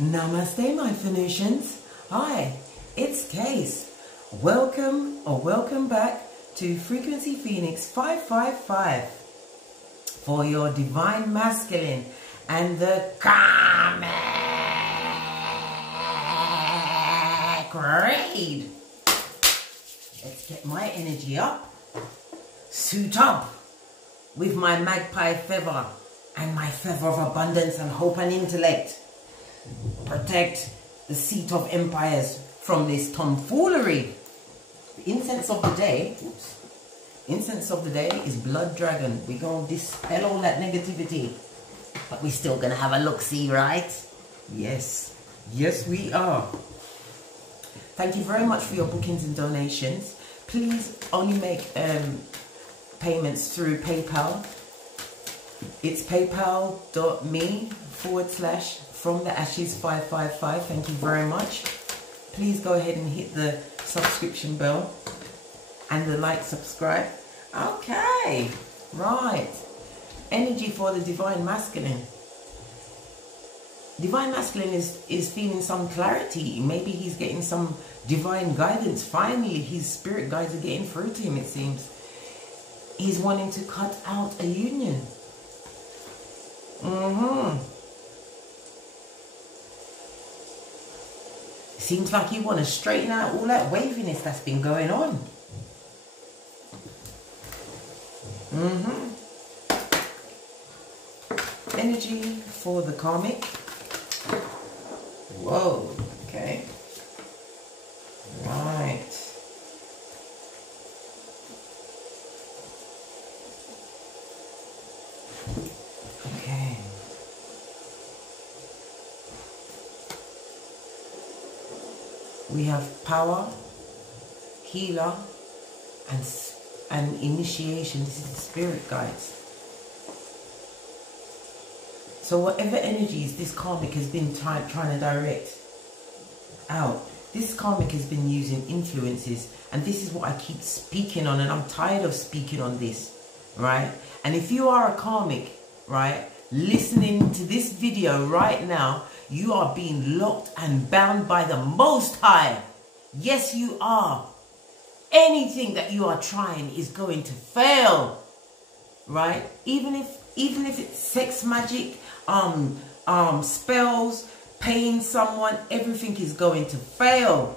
Namaste, my Phoenicians. Hi, it's Case. Welcome back to Frequency Phoenix 555 for your Divine Masculine and the Karmic Raid. Let's get my energy up. Suit up with my magpie feather and my feather of abundance and hope and intellect. Protect the seat of empires from this tomfoolery. The incense of the day, incense of the day is blood dragon. We're going to dispel all that negativity, but we're still going to have a look-see, right? Yes, we are. Thank you very much for your bookings and donations. Please only make payments through PayPal. It's paypal.me/FromTheAshes555. Thank you very much. Please go ahead and hit the subscription bell and the like, subscribe. Okay, right. Energy for the Divine Masculine. Divine Masculine is feeling some clarity. Maybe he's getting some divine guidance. Finally, his spirit guides are getting through to him, it seems. He's wanting to cut out a union. Seems like you want to straighten out all that waviness that's been going on. Energy for the karmic. Whoa, okay. Right. Okay. We have power, healer, and initiation. This is the spirit guides. So whatever energies this karmic has been trying to direct out, this karmic has been using influences, and this is what I keep speaking on, and I'm tired of speaking on this, right? And if you are a karmic, right, listening to this video right now, you are being locked and bound by the Most High. Yes, you are. Anything that you are trying is going to fail, right? Even if it's sex magic, spells, paying someone, everything is going to fail.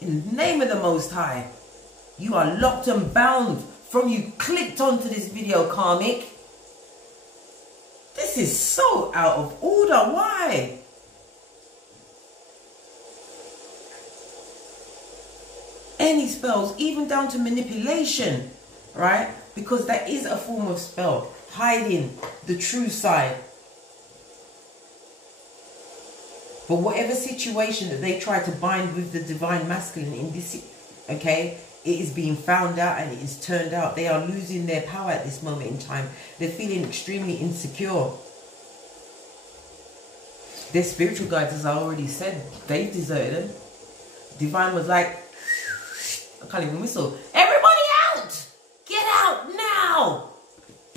In the name of the Most High, you are locked and bound from you clicked onto this video, karmic. This is so out of order. Why? Any spells, even down to manipulation, right? Because that is a form of spell, hiding the true side. But whatever situation that they try to bind with the Divine Masculine in this, okay, it is being found out and it is turned out. They are losing their power at this moment in time. They're feeling extremely insecure. Their spiritual guides, as I already said, they deserted them. Divine was like, I can't even whistle. Everybody out! Get out now!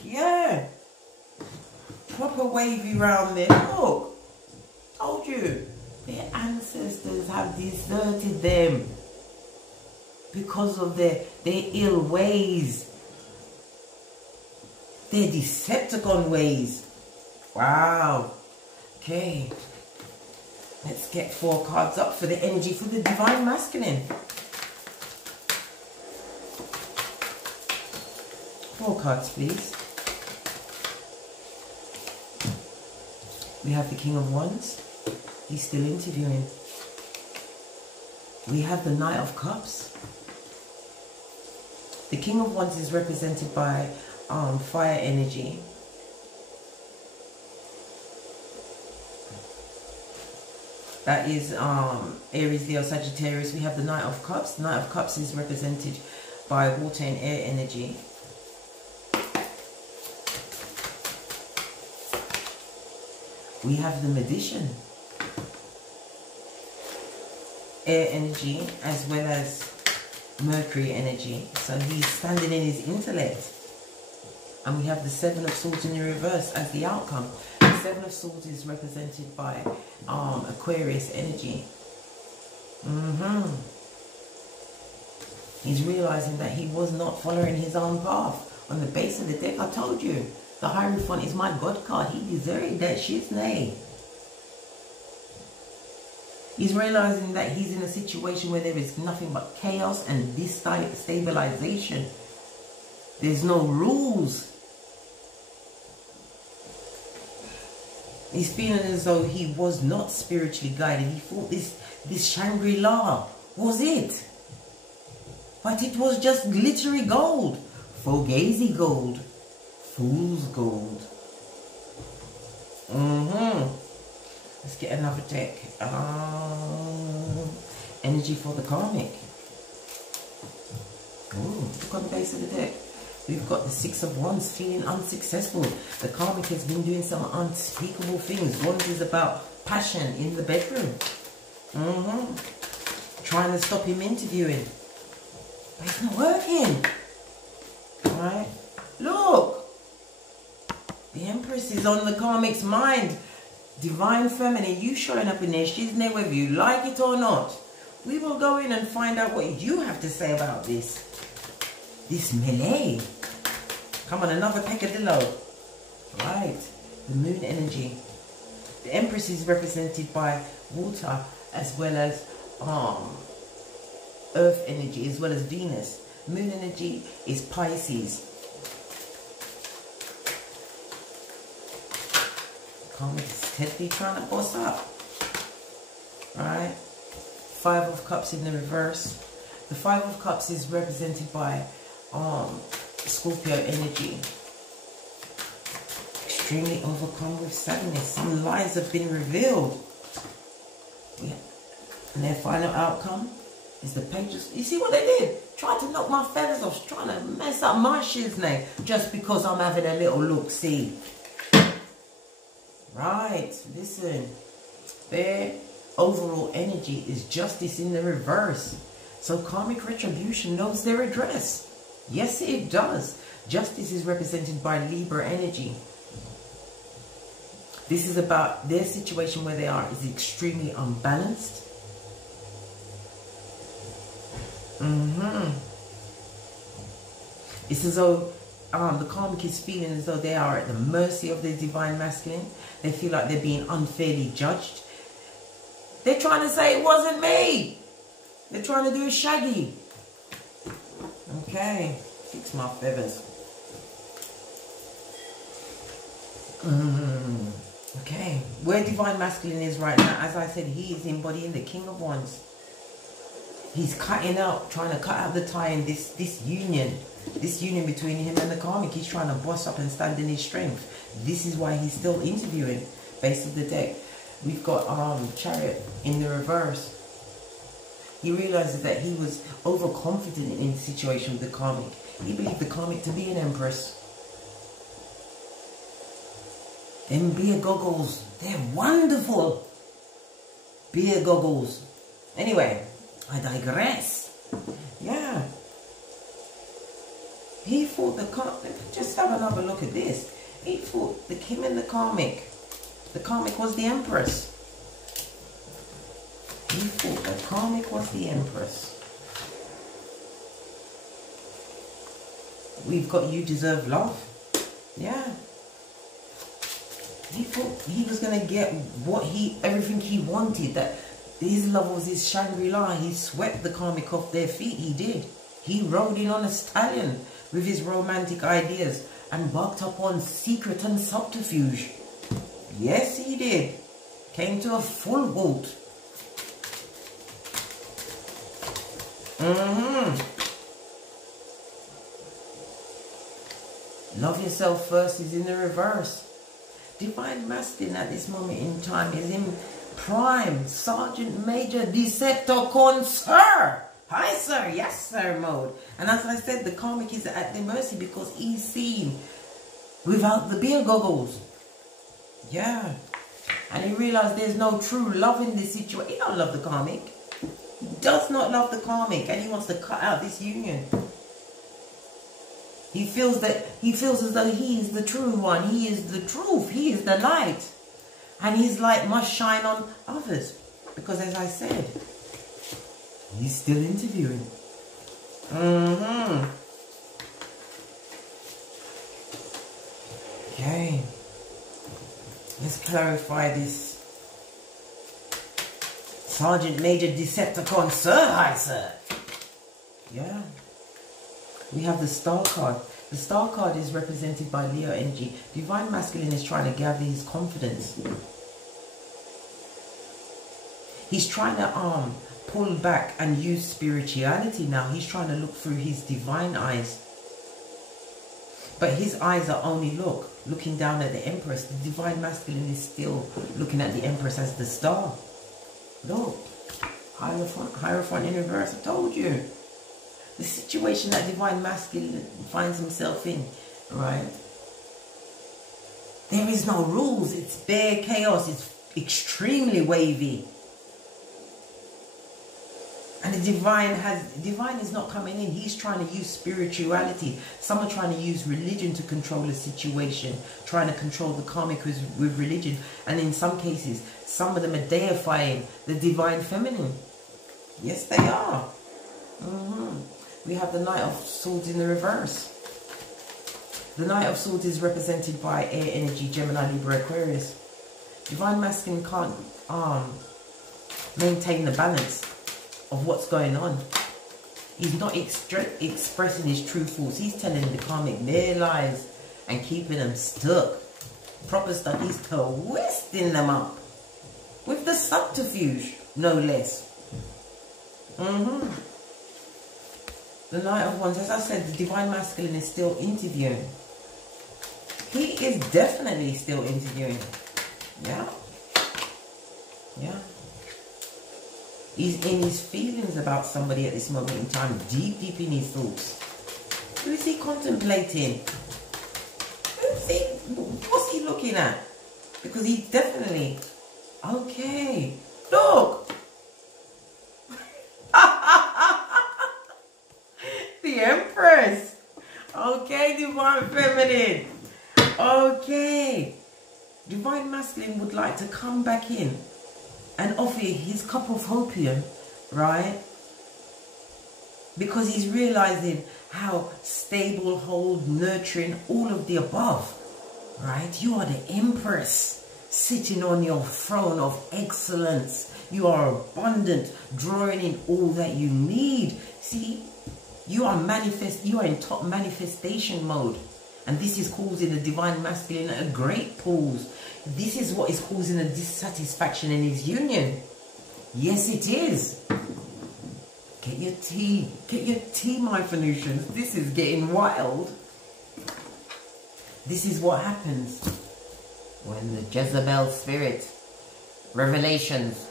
Yeah. Proper wavy round there. Look. Told you. Their ancestors have deserted them because of their ill ways. Their Decepticon ways. Wow. Okay. Let's get 4 cards up for the energy for the Divine Masculine. 4 cards, please. We have the King of Wands. He's still interviewing. We have the Knight of Cups. The King of Wands is represented by fire energy. That is Aries, Leo, Sagittarius. We have the Knight of Cups. The Knight of Cups is represented by water and air energy. We have the Magician. Air energy as well as Mercury energy. So he's standing in his intellect. And we have the Seven of Swords in the reverse as the outcome. The Seven of Swords is represented by a Aquarius energy. He's realizing that he was not following his own path. On the base of the deck, I told you, the Hierophant is my God card. He deserved that shiznay. He's realizing that he's in a situation where there is nothing but chaos and destabilization. There's no rules. He's feeling as though he was not spiritually guided. He thought this Shangri-La was it. But it was just glittery gold. Fugazi gold. Fool's gold. Let's get another deck. Energy for the Karmic. Ooh, look on the base of the deck. We've got the Six of Wands, feeling unsuccessful. The Karmic has been doing some unspeakable things. Wands is about passion in the bedroom. Trying to stop him interviewing. But it's not working. Alright? Look! The Empress is on the Karmic's mind. Divine Feminine, you showing up in there. She's there whether you like it or not. We will go in and find out what you have to say about this. This melee. Come on, another peccadillo. Right. The moon energy. The Empress is represented by water as well as earth energy as well as Venus. Moon energy is Pisces. Karmic is steadily trying to boss up. Right. Five of Cups in the reverse. The Five of Cups is represented by Scorpio energy. Extremely overcome with sadness. Some lies have been revealed. Yeah. And their final outcome is the pages. You see what they did? Tried to knock my feathers off. Trying to mess up my shiznay just because I'm having a little look-see. Right. Listen. Their overall energy is justice in the reverse. So karmic retribution knows their address. Yes, it does. Justice is represented by Libra energy. This is about their situation where they are is extremely unbalanced. It's as though the karmic is feeling as though they are at the mercy of the divine masculine. They feel like they're being unfairly judged. They're trying to say it wasn't me. They're trying to do a shaggy. Okay, fix my feathers. Okay, where divine masculine is right now, as I said, he is embodying the King of Wands. He's cutting out, trying to cut out the tie in this union between him and the karmic. He's trying to boss up and stand in his strength. This is why he's still interviewing. Base of the deck, we've got Chariot in the reverse. He realizes that he was overconfident in the situation with the karmic. He believed the karmic to be an empress. Them beer goggles, they're wonderful. Beer goggles. Anyway, I digress. Yeah. He thought the karmic, just have another look at this. He thought him and the karmic was the empress. He thought the karmic was the empress. We've got You Deserve Love. Yeah. He thought he was going to get everything he wanted. That his love was his Shangri-La. He swept the karmic off their feet. He did. He rode in on a stallion with his romantic ideas and barked up on secret and subterfuge. Yes, he did. Came to a full halt. Love yourself first is in the reverse. Divine masculine at this moment in time is in prime Sergeant Major Decepticon, sir. Hi, sir. Yes, sir mode. And as I said, the karmic is at their mercy because he's seen without the beer goggles. Yeah. And he realized there's no true love in this situation. He don't love the karmic. He does not love the karmic, and he wants to cut out this union. He feels as though he is the true one. He is the truth. He is the light. And his light must shine on others. Because as I said, he's still interviewing. Okay. Let's clarify this. Sergeant Major Decepticon, sir, hi sir. Yeah. We have the Star card. The Star card is represented by Leo energy. Divine Masculine is trying to gather his confidence. He's trying to pull back and use spirituality now. He's trying to look through his divine eyes. But his eyes are only looking down at the Empress. The Divine Masculine is still looking at the Empress as the star. Look. Hierophant in reverse. I told you. The situation that Divine Masculine finds himself in, right? There is no rules. It's bare chaos. It's extremely wavy. And the divine is not coming in. He's trying to use spirituality. Some are trying to use religion to control a situation, trying to control the karmic with religion. And in some cases, some of them are deifying the divine feminine. Yes, they are. We have the Knight of Swords in the reverse. The Knight of Swords is represented by air energy, Gemini, Libra, Aquarius. Divine Masculine can't maintain the balance of what's going on. He's not expressing his true thoughts. He's telling the karmic their lies and keeping them stuck. Proper stuck. He's twisting them up with the subterfuge, no less. The Knight of Wands, as I said, the Divine Masculine is still interviewing. He is definitely still interviewing. Yeah. Yeah. He's in his feelings about somebody at this moment in time, deep in his thoughts. Who is he contemplating? What's he looking at? Because he's definitely, okay, look. The Empress. Okay, Divine Feminine. Okay. Divine Masculine would like to come back in and offer his cup of hopium, right? Because he's realizing how stable, hold, nurturing, all of the above, right? You are the Empress sitting on your throne of excellence. You are abundant, drawing in all that you need. See, you are in top manifestation mode. And this is causing the Divine Masculine a great pause. This is what is causing a dissatisfaction in his union. Yes, it is. Get your tea, my Phoenicians. This is getting wild. This is what happens when the Jezebel spirit, Revelations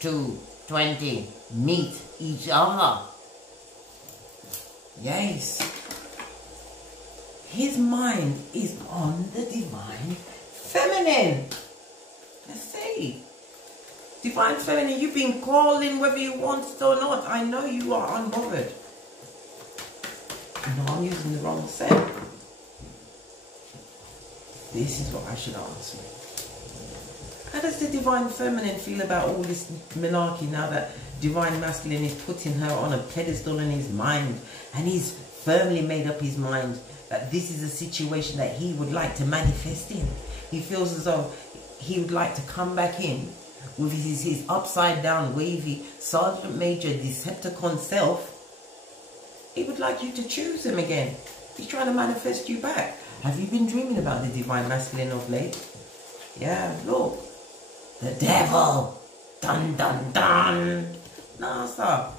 2:20, meet each other. Yes. His mind is on the Divine Feminine. Let's see. Divine Feminine, you've been calling whether you want it or not. I know you are unbothered. No, I'm using the wrong set. This is what I should answer. How does the Divine Feminine feel about all this monarchy now that Divine Masculine is putting her on a pedestal in his mind, and he's firmly made up his mind that this is a situation that he would like to manifest in? He feels as though he would like to come back in with his upside down wavy Sergeant Major Decepticon self. He would like you to choose him again. He's trying to manifest you back. Have you been dreaming about the Divine Masculine of late? Yeah, look. The devil. Dun dun dun. No, sir.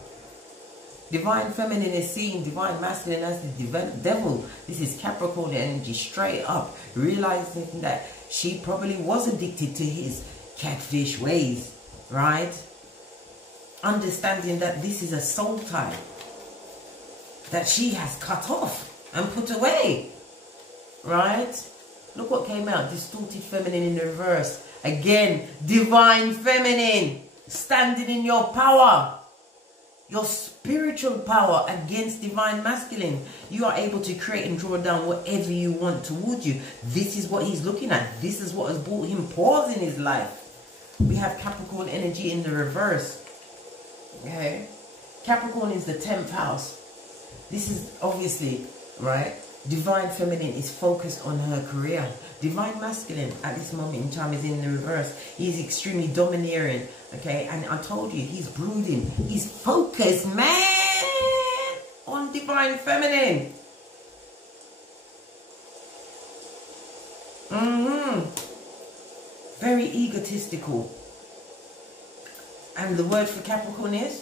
Divine Feminine is seeing Divine Masculine as the devil. This is Capricorn energy, straight up. Realizing that she probably was addicted to his catfish ways, right? Understanding that this is a soul tie that she has cut off and put away, right? Look what came out. Distorted Feminine in the reverse. Again, Divine Feminine, standing in your power. your spiritual power against divine masculine. You are able to create and draw down whatever you want towards you. This is what he's looking at. This is what has brought him pause in his life. We have Capricorn energy in the reverse. Okay. Capricorn is the 10th house. This is obviously, right? Divine feminine is focused on her career. Divine masculine at this moment in time is in the reverse. He's extremely domineering. Okay, and I told you, he's brooding. He's focused, man, on divine feminine. Very egotistical. And the word for Capricorn is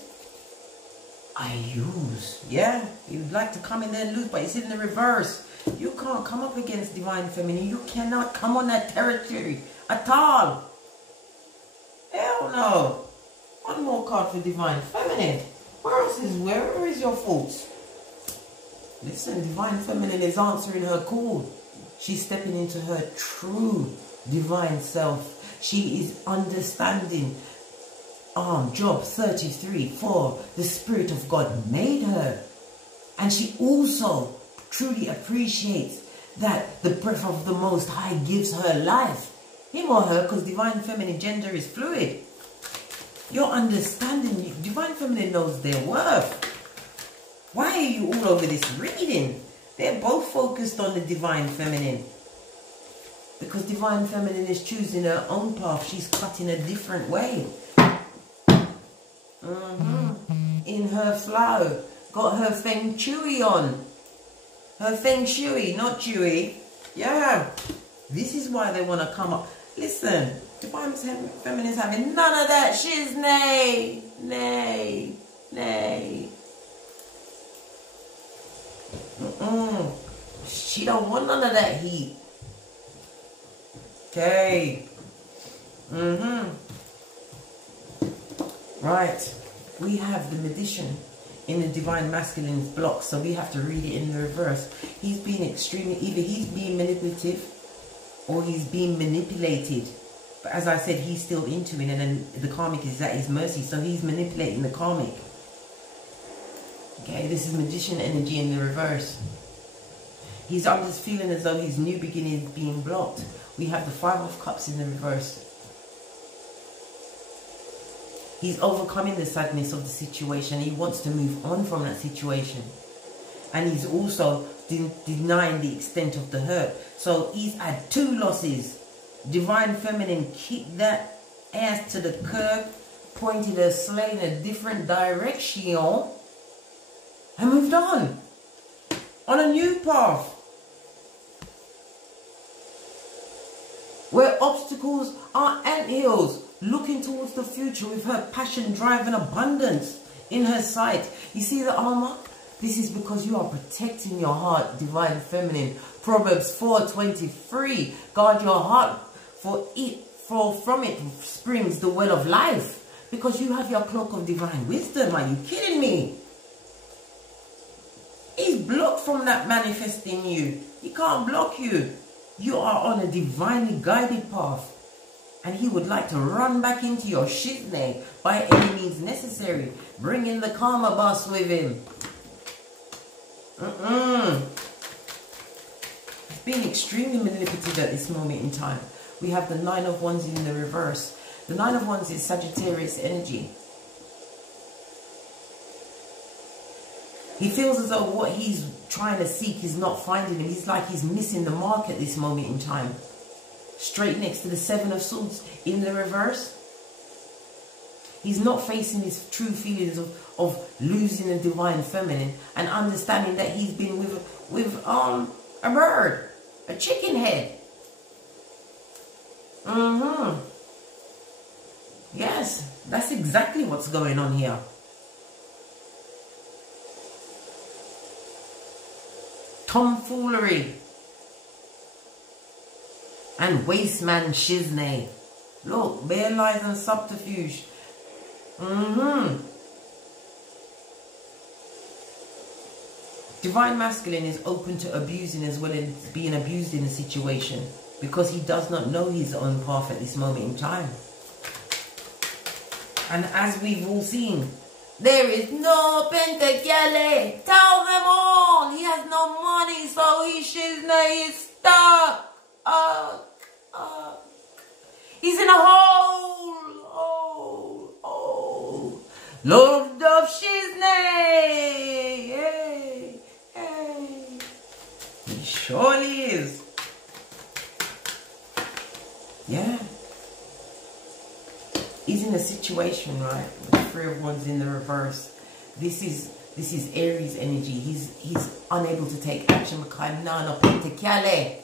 I use. Yeah, you'd like to come in there and lose, but it's in the reverse. You can't come up against divine feminine. You cannot come on that territory at all. Hell no. One more card for divine feminine. Where is your faults? Listen, divine feminine is answering her call. She's stepping into her true divine self. She is understanding job 33 for the Spirit of God made her. And she also truly appreciates that the breath of the Most High gives her life. Him or her, because divine feminine gender is fluid. You're understanding, divine feminine knows their worth. Why are you all over this reading? They're both focused on the divine feminine. Because divine feminine is choosing her own path. She's cutting a different way. In her flow. Got her feng shui on. Her feng shui, not chewy. Yeah. This is why they want to come up. Listen, divine feminine is having none of that shiznay. Nay. She don't want none of that heat. Okay. Right. We have the magician in the divine masculine block, so we have to read it in the reverse. He's being extremely, either he's being manipulative or he's being manipulated. But as I said, he's still into it, and then the karmic is at his mercy, so he's manipulating the karmic. Okay, this is magician energy in the reverse. He's just feeling as though his new beginning is being blocked. We have the 5 of Cups in the reverse. He's overcoming the sadness of the situation. He wants to move on from that situation. And he's also denying the extent of the hurt. So he's had 2 losses. Divine feminine kicked that ass to the curb, pointed her sleigh in a different direction, and moved on a new path. Where obstacles are anthills, looking towards the future with her passion, drive and abundance in her sight. You see the armor? This is because you are protecting your heart, divine feminine. Proverbs 4:23. Guard your heart, for from it springs the well of life. Because you have your cloak of divine wisdom. Are you kidding me? He's blocked from that manifesting you. He can't block you. You are on a divinely guided path. And he would like to run back into your shiznay by any means necessary. Bring in the karma bus with him. He's being extremely manipulative at this moment in time. We have the 9 of Wands in the reverse. The 9 of Wands is Sagittarius energy. He feels as though what he's trying to seek is not finding him. He's like he's missing the mark at this moment in time. Straight next to the 7 of Swords in the reverse. He's not facing his true feelings of losing the divine feminine and understanding that he's been with a bird, a chicken head. Yes, that's exactly what's going on here. Tomfoolery and waste man shiznay. Look, bare lies and subterfuge. Divine masculine is open to abusing as well as being abused in a situation because he does not know his own path at this moment in time. And as we've all seen, There is no Pentacale. Tell them all. He has no money, so his shiznay is stuck. He's in a hole. Lord of shiznay. Hey. He surely is. Yeah. He's in a situation, right? The Three of Wands in the reverse. This is Aries energy. He's unable to take action because no Pentacale.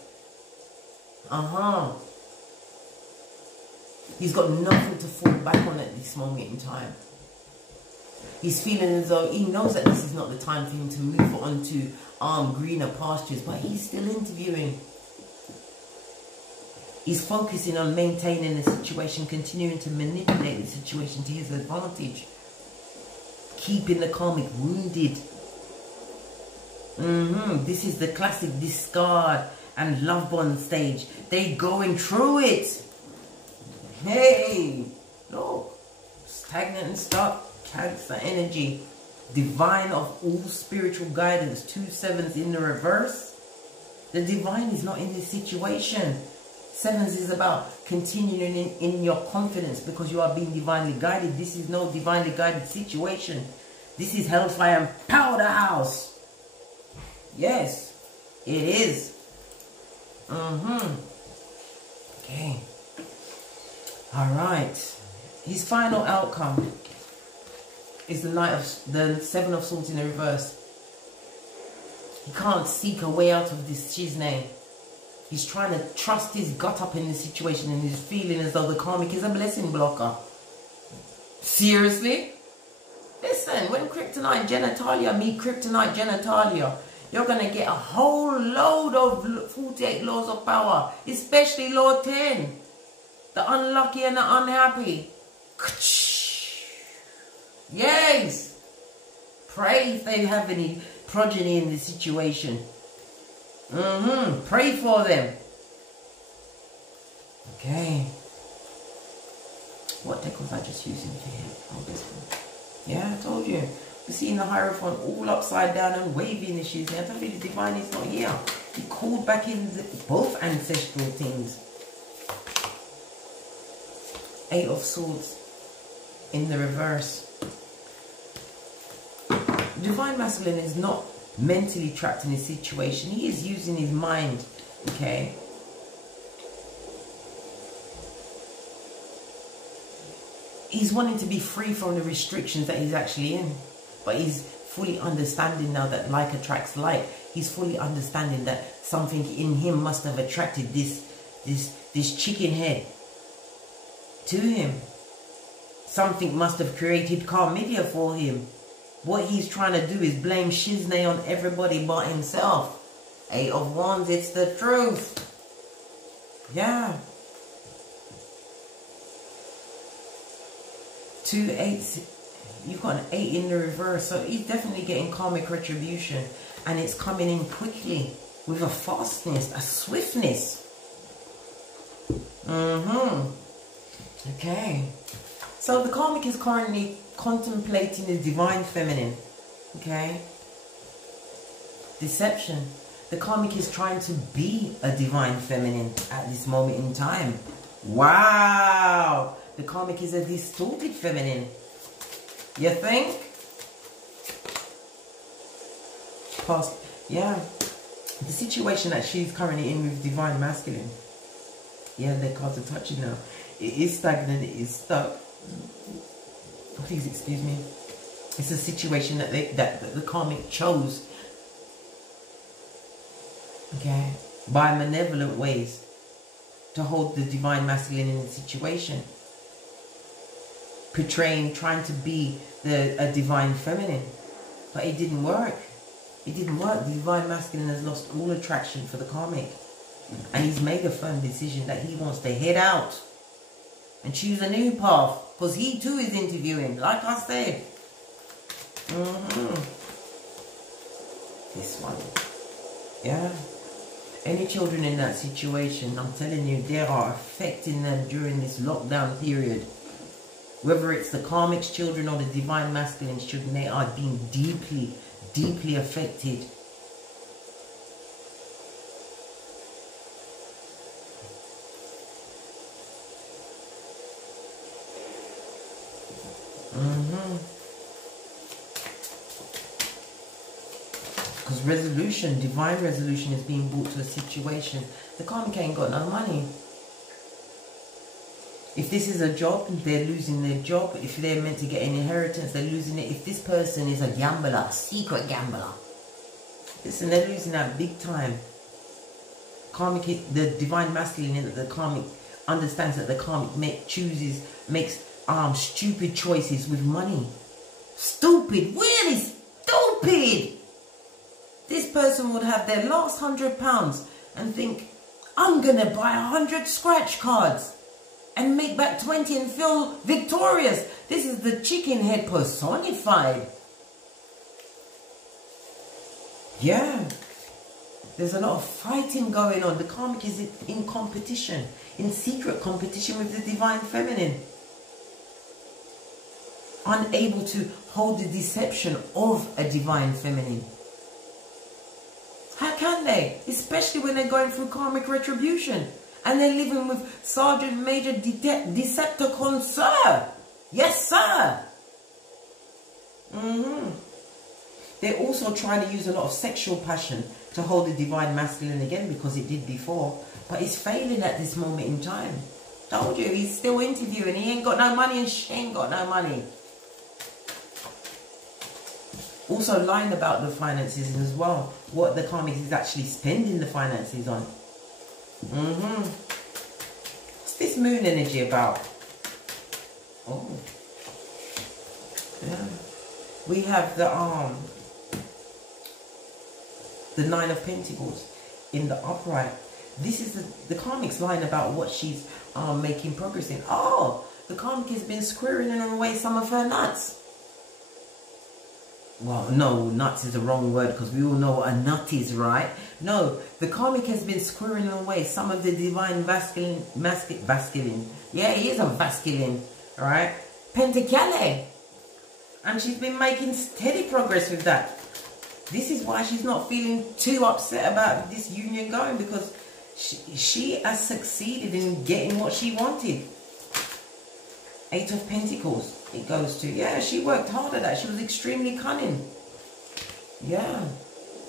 He's got nothing to fall back on at this moment in time. He's feeling as though he knows that this is not the time for him to move on to greener pastures, but he's still interviewing. He's focusing on maintaining the situation, continuing to manipulate the situation to his advantage. Keeping the karmic wounded. This is the classic discard and love bond stage. They going through it. Hey, look. Stagnant and stuck. Cancer energy. Divine of all spiritual guidance. 2 sevens in the reverse. The divine is not in this situation. Sevens is about continuing in your confidence because you are being divinely guided. This is no divinely guided situation. This is hellfire and powder house. Yes, it is. Okay. All right. His final outcome is the Seven of Swords in the reverse. He can't seek a way out of this shiznay. He's trying to trust his gut up in the situation and he's feeling as though the karmic is a blessing blocker. Seriously? Listen, when kryptonite genitalia meet kryptonite genitalia, you're going to get a whole load of 48 laws of power, especially law 10. The unlucky and the unhappy. Yes. Pray if they have any progeny in the situation. Pray for them. Okay. What deck was I just using for him? Oh, this one. Yeah, I told you. We're seeing the Hierophant all upside down and waving issues. Now, I told you the divine is not here. He called back in both ancestral things. 8 of Swords in the reverse. Divine Masculine is not mentally trapped in his situation. He is using his mind. Okay. He's wanting to be free from the restrictions that he's actually in. But he's fully understanding now that like attracts like. He's fully understanding that something in him must have attracted this chicken head to him. Something must have created karmic for him. What he's trying to do is blame shiznay on everybody but himself. 8 of Wands, it's the truth. Yeah. 2 8s. You've got an 8 in the reverse. So he's definitely getting karmic retribution. And it's coming in quickly. With a fastness, a swiftness. Okay. So the karmic is currently contemplating his divine feminine. Okay. Deception. The karmic is trying to be a divine feminine at this moment in time. Wow. The karmic is a distorted feminine. You think? Past. Yeah. The situation that she's currently in with divine masculine. Yeah, their cards are touching now. It is stagnant. It is stuck. Please excuse me. It's a situation that the karmic chose, okay, by malevolent ways to hold the divine masculine in the situation, portraying, trying to be a divine feminine, but it didn't work. It didn't work. The divine masculine has lost all attraction for the karmic, and he's made a firm decision that he wants to head out and choose a new path. Because he too is interviewing, like I said. This one. Yeah. Any children in that situation, I'm telling you, they are affecting them during this lockdown period. Whether it's the Karmic's children or the Divine Masculine's children, they are being deeply, deeply affected. Because resolution, divine resolution is being brought to a situation. The Karmic ain't got no money. If this is a job, they're losing their job. If they're meant to get an inheritance, they're losing it. If this person is a gambler, secret gambler, listen, they're losing that big time. Karmic, the Divine Masculine, the Karmic understands that the Karmic makes stupid choices with money. Stupid, really stupid. This person would have their last £100 and think, I'm going to buy 100 scratch cards and make back 20 and feel victorious. This is the chicken head personified. Yeah. There's a lot of fighting going on. The Karmic is in competition, in secret competition with the Divine Feminine. Unable to hold the deception of a Divine Feminine. How can they? Especially when they're going through karmic retribution. And they're living with Sergeant Major Decepticon, sir. Yes, sir. They're also trying to use a lot of sexual passion to hold the Divine Masculine again, because it did before. But it's failing at this moment in time. Told you, he's still interviewing. He ain't got no money and she ain't got no money. Also lying about the finances as well. What the Karmic is actually spending the finances on. What's this moon energy about? Oh. Yeah. We have the Nine of Pentacles in the upright. This is the Karmic's lying about what she's making progress in. Oh, the Karmic has been squirreling away some of her nuts. Well, no, nuts is the wrong word, because we all know what a nut is, right? No, the Karmic has been squirreling away some of the Divine Masculine. Yeah, he is a masculine, right? Pentacale. And she's been making steady progress with that. This is why she's not feeling too upset about this union going, because she has succeeded in getting what she wanted. Eight of Pentacles, it goes to. Yeah, she worked hard at that. She was extremely cunning. Yeah.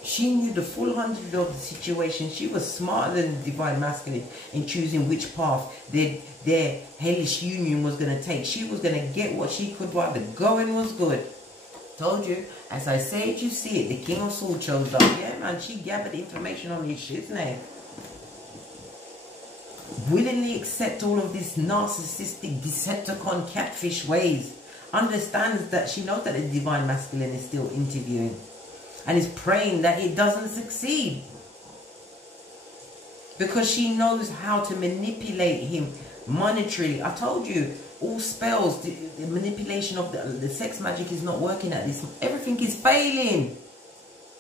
She knew the full 100 of the situation. She was smarter than the Divine Masculine in choosing which path their hellish union was going to take. She was going to get what she could while the going was good. Told you, as I say it, you see it. The King of Swords shows up. Yeah, man, she gathered information on his shiznay. Willingly accept all of this narcissistic Decepticon catfish ways. Understands that she knows that the Divine Masculine is still interviewing. And is praying that it doesn't succeed. Because she knows how to manipulate him monetarily. I told you, all spells, the manipulation of the sex magic is not working at this. Everything is failing.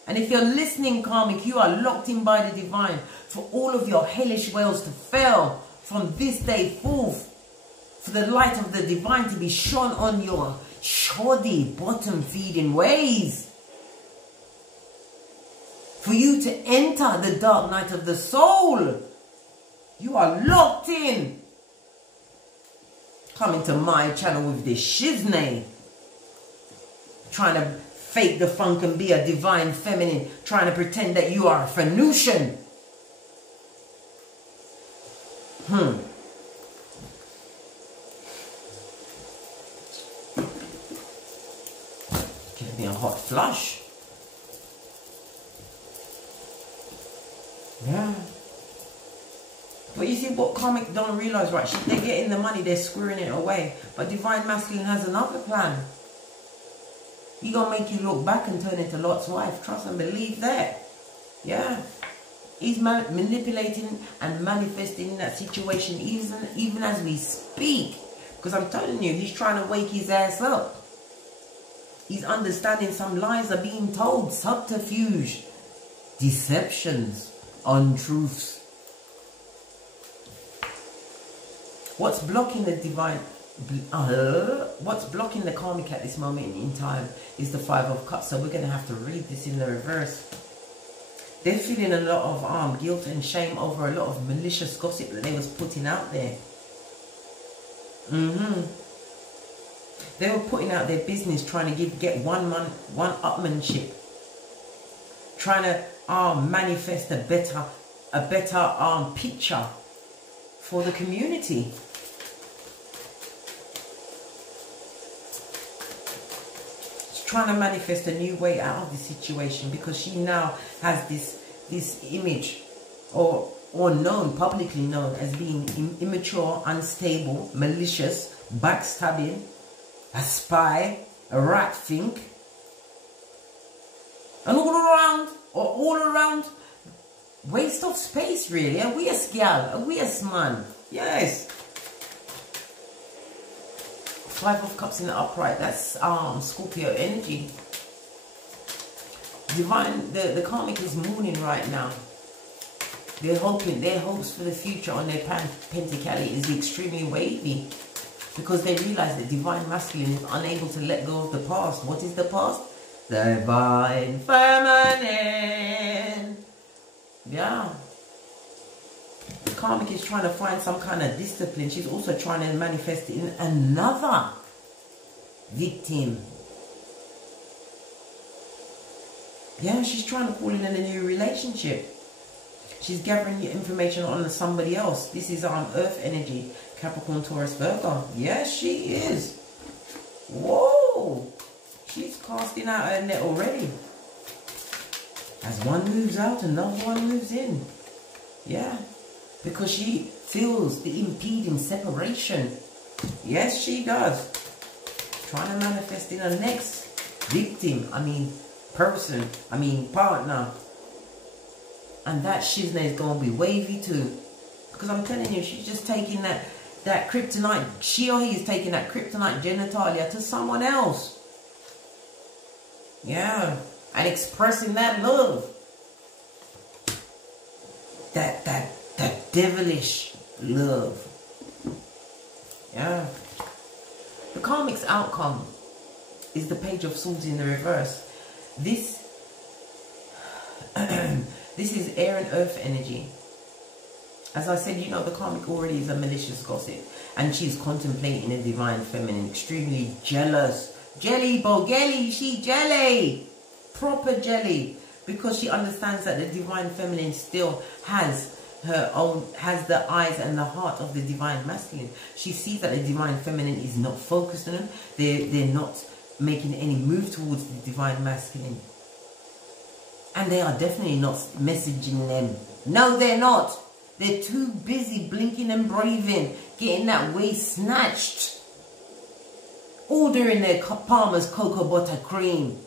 And if you're listening, Karmic, you are locked in by the Divine for all of your hellish ways to fail from this day forth. For the light of the Divine to be shone on your shoddy, bottom-feeding ways. For you to enter the dark night of the soul. You are locked in. Coming to my channel with this shiznay. Trying to fake the funk and be a Divine Feminine. Trying to pretend that you are a Venusian. Give me a hot flush. Yeah. But you see what Karmic don't realise, right? They're getting the money, they're squaring it away. But Divine Masculine has another plan. He gonna make you look back and turn into Lot's wife. Trust and believe that. Yeah. He's manipulating and manifesting that situation even as we speak. Because I'm telling you, he's trying to wake his ass up. He's understanding some lies are being told. Subterfuge. Deceptions. Untruths. What's blocking the Divine What's blocking the karmic at this moment in time is the Five of Cups. So we're going to have to read this in the reverse. They're feeling a lot of guilt and shame over a lot of malicious gossip that they was putting out there. They were putting out their business, trying to get one-upmanship, trying to manifest a better picture for the community. Trying to manifest a new way out of the situation, because she now has this image or publicly known as being immature, unstable, malicious, backstabbing, a spy, a rat fink, and all around waste of space, really. A waste gal, a waste man. Yes. Five of Cups in the upright, that's Scorpio energy. Divine, the karmic is mourning right now. They're hoping, their hopes for the future on their pentacali is extremely wavy, because they realize that divine masculine is unable to let go of the past. What is the past? Divine feminine. Yeah. The karmic is trying to find some kind of discipline. She's also trying to manifest in another victim. Yeah, she's trying to call in a new relationship. She's gathering information on somebody else. This is Earth energy. Capricorn, Taurus, Virgo. Yes, she is. Whoa. She's casting out her net already. As one moves out, another one moves in. Yeah. Because she feels the impeding separation. Yes, she does. Trying to manifest in her next victim. Person. Partner. And that shizna is going to be wavy too. Because I'm telling you, she's just taking that kryptonite. She or he is taking that kryptonite genitalia to someone else. Yeah. And expressing that love. That devilish love. Yeah. The karmic's outcome is the Page of Swords in the reverse. This is air and earth energy. As I said, the karmic already is a malicious gossip, and she's contemplating a divine feminine, extremely jealous. Jelly, bogelly, she jelly. Proper jelly. Because she understands that the divine feminine still has the eyes and the heart of the divine masculine. She sees that the divine feminine is not focused on them. They're not making any move towards the divine masculine. And they are definitely not messaging them. No, they're not. They're too busy blinking and braving, getting that waist snatched, ordering their Palmer's cocoa butter cream,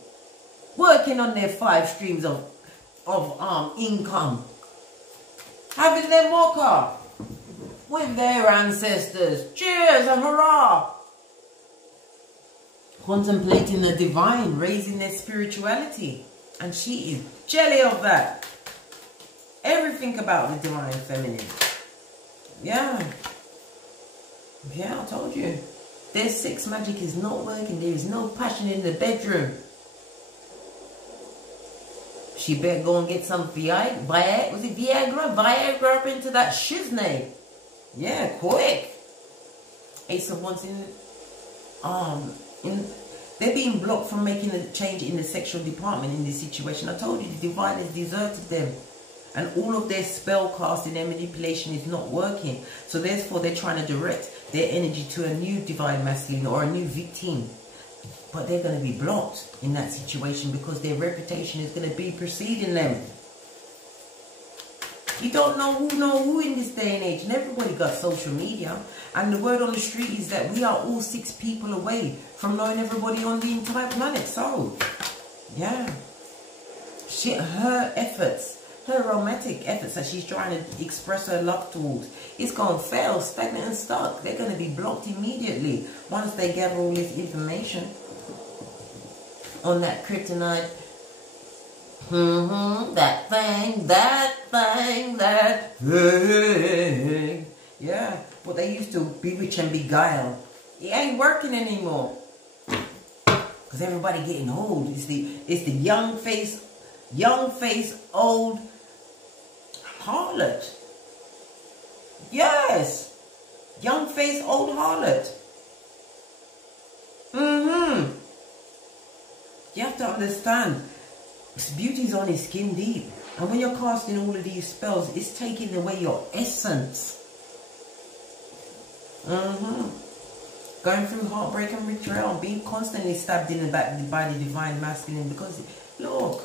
working on their 5 streams of income, having their mocha with their ancestors. Cheers and hurrah! Contemplating the divine, raising their spirituality. And she is jelly of that. Everything about the divine feminine. Yeah. Yeah, I told you. Their sex magic is not working. There is no passion in the bedroom. She better go and get some Viagra up into that shiznay. Yeah, quick. Ace of Wands they're being blocked from making a change in the sexual department in this situation. I told you the divine has deserted them. And all of their spell casting, their manipulation is not working. So therefore they're trying to direct their energy to a new divine masculine or a new victim. But they're going to be blocked in that situation because their reputation is going to be preceding them. You don't know who in this day and age. And everybody got social media. And the word on the street is that we are all 6 people away from knowing everybody on the entire planet. So, yeah. Her efforts, her romantic efforts that she's trying to express her love towards, it's going to fail, stagnant and stuck. They're going to be blocked immediately once they gather all this information on that kryptonite. That thing. Yeah, what they used to bewitch and beguile It ain't working anymore. Because everybody getting old. It's the young face, old harlot. Yes. Young face, old harlot. You have to understand, beauty's on his skin deep. And when you're casting all of these spells, it's taking away your essence. Going through heartbreak and betrayal, being constantly stabbed in the back by the divine masculine. Because, look,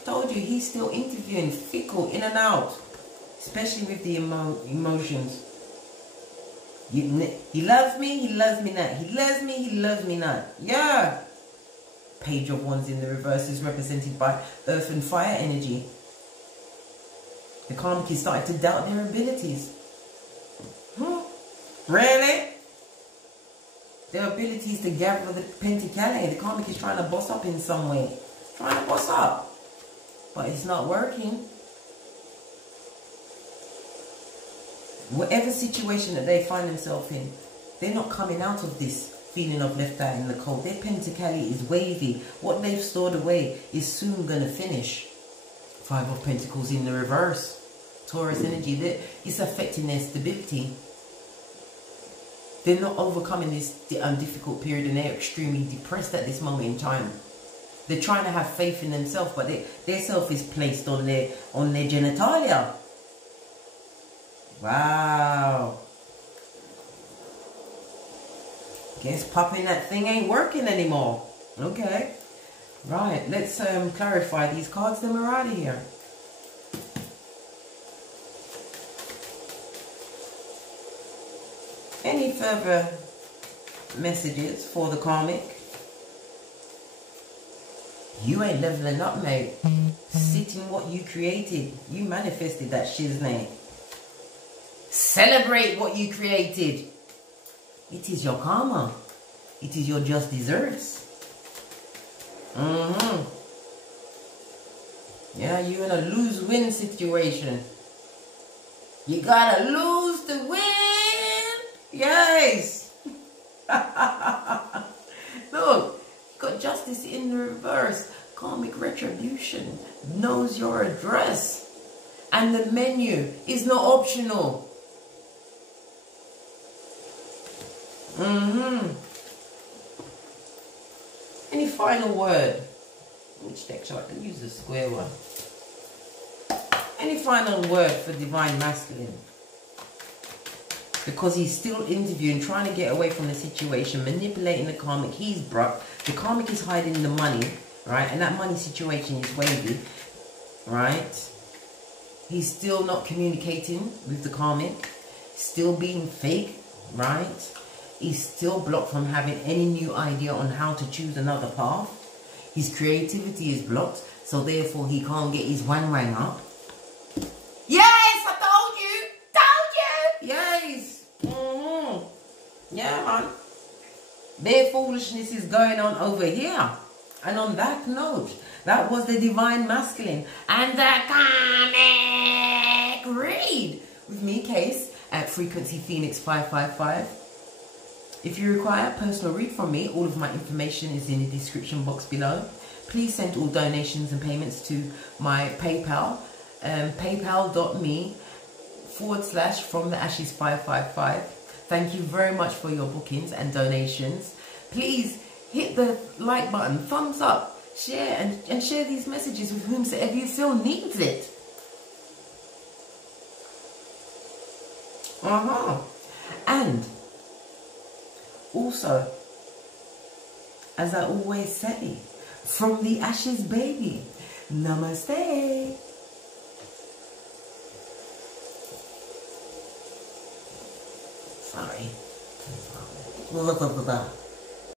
I told you, he's still interviewing, fickle, in and out. Especially with the emotions. He loves me not. He loves me, he loves me not. Yeah. Page of Wands in the reverse is represented by earth and fire energy. The Karmic is starting to doubt their abilities. Really? Their abilities to gather the Pentacale. The Karmic is trying to boss up in some way. Trying to boss up. But it's not working. Whatever situation that they find themselves in, they're not coming out of this feeling of left out in the cold. Their Pentacale is wavy. What they've stored away is soon going to finish. Five of Pentacles in the reverse. Taurus energy, it's affecting their stability. They're not overcoming this difficult period, and they're extremely depressed at this moment in time. They're trying to have faith in themselves, but their self is placed on their genitalia. Wow. Guess popping that thing ain't working anymore. Okay. Right, let's clarify these cards, then we're out of here. Any further messages for the Karmic? You ain't leveling up, mate. Sit in what you created. You manifested that shiznay. Celebrate what you created. It is your karma. It is your just deserts. Yeah, you're in a lose-win situation. You gotta lose to win. Yes. Look, you got justice in the reverse. Karmic retribution knows your address. And the menu is not optional. Any final word? Which deck shall I can use the square one? Any final word for Divine Masculine? Because he's still interviewing, trying to get away from the situation, manipulating the Karmic. He's broke. The Karmic is hiding the money, right? And that money situation is wavy, right? He's still not communicating with the Karmic. Still being fake, right? He's still blocked from having any new idea on how to choose another path. His creativity is blocked, so therefore he can't get his wang up. Yes, I told you! Yes! Yeah, man. Their foolishness is going on over here. And on that note, that was the Divine Masculine and the Karmic read with me, Case, at Frequency Phoenix 555. If you require a personal read from me, all of my information is in the description box below. Please send all donations and payments to my PayPal, paypal.me/FromTheAshes555. Thank you very much for your bookings and donations. Please hit the like button, thumbs up, share, and share these messages with whomsoever you feel needs it. And also, as I always say, from the ashes, baby, namaste. Sorry.